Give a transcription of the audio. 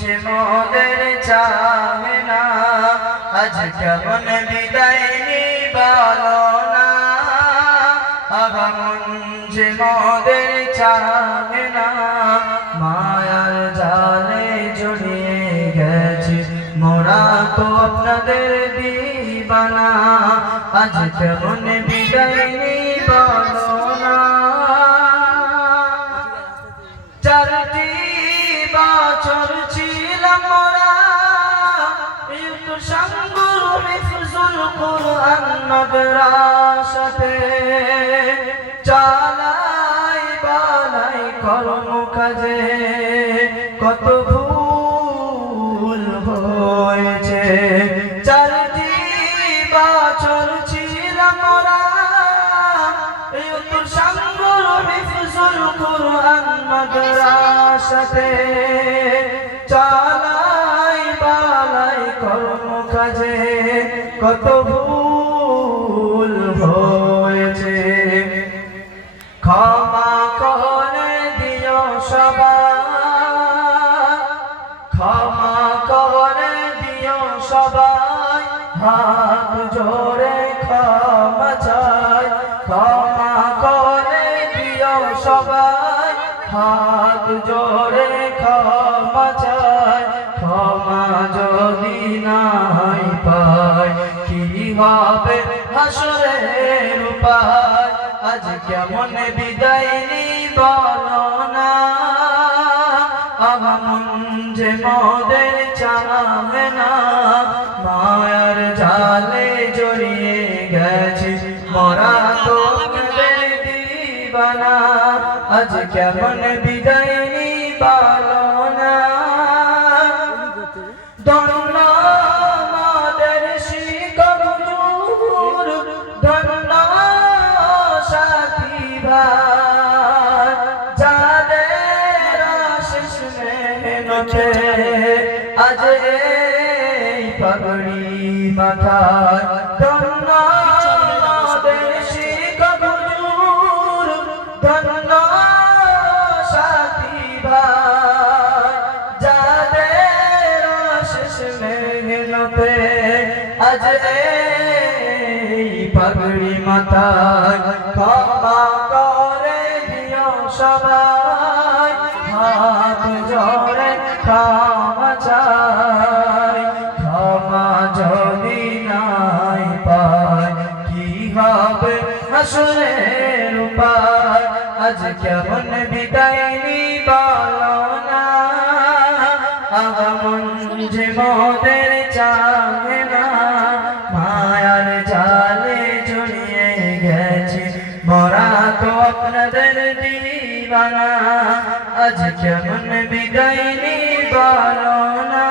যে মোদের চাহে না আজ কেমন বিদায় নিবালো না আগমন যে মোদের চাহে না মায়ার জালে জড়িয়ে গেছি মোরা তো আপনাদের দিবানা আজ কেমন বিদায় নিবালো না চারটি বছর ছিলাম মোরা শাঙ্গুর হিফজুল কুরআন মাদ্রাসাতে চালাই বালাই কর্ম কাজে কত ভুল হয়েছে চারটি বছর ছিলাম মোরা শাঙ্গুর হিফজুল কুরআন মাদ্রাসাতে চালাই বালাই কর্ম কাজে কত ভুল হয়েছে ক্ষমা করে দিও সবাই ক্ষমা করে দিও সবাই হাত জোড়ে ক্ষমা চাই ক্ষমা করে দিও সবাই হাত জোড়ে ক্ষমা চাই ক্ষমা যদি নাই পাই কি হবে হাসরের উপায় আজ কেমন বিদায় নিবালো না আগমন যে মোদের চাহে না মায়ার জালে জড়িয়ে গেছি মোরা তো আপনাদের দিবানা আজ কেমন বিদায় নিবালো না ধন্য আমাদের শিক্ষক হুজুর ধন্য সাথী ভাই যাদের আশিস মেহনতে আজ এই পাগড়ি মাথায় ধন্য আমাদের শিক্ষক হুজুর ধন্য সাথী ভাই যাদের আশিস মেহনতে আজ এই পাগড়ি মাথায় ক্ষমা করে দিও সবাই হাত জোড়ে ক্ষমা চাই ক্ষমা যদি নাই পাই কি হবে হাসরের উপায় আজ কেমন বিদায় নিবালো না আগমন যে মোদের চাহে না মায়ার জালে জড়িয়ে গেছি মোরা তো আপনাদের দিবানা আজ কেমন বিদায় নিবালো না।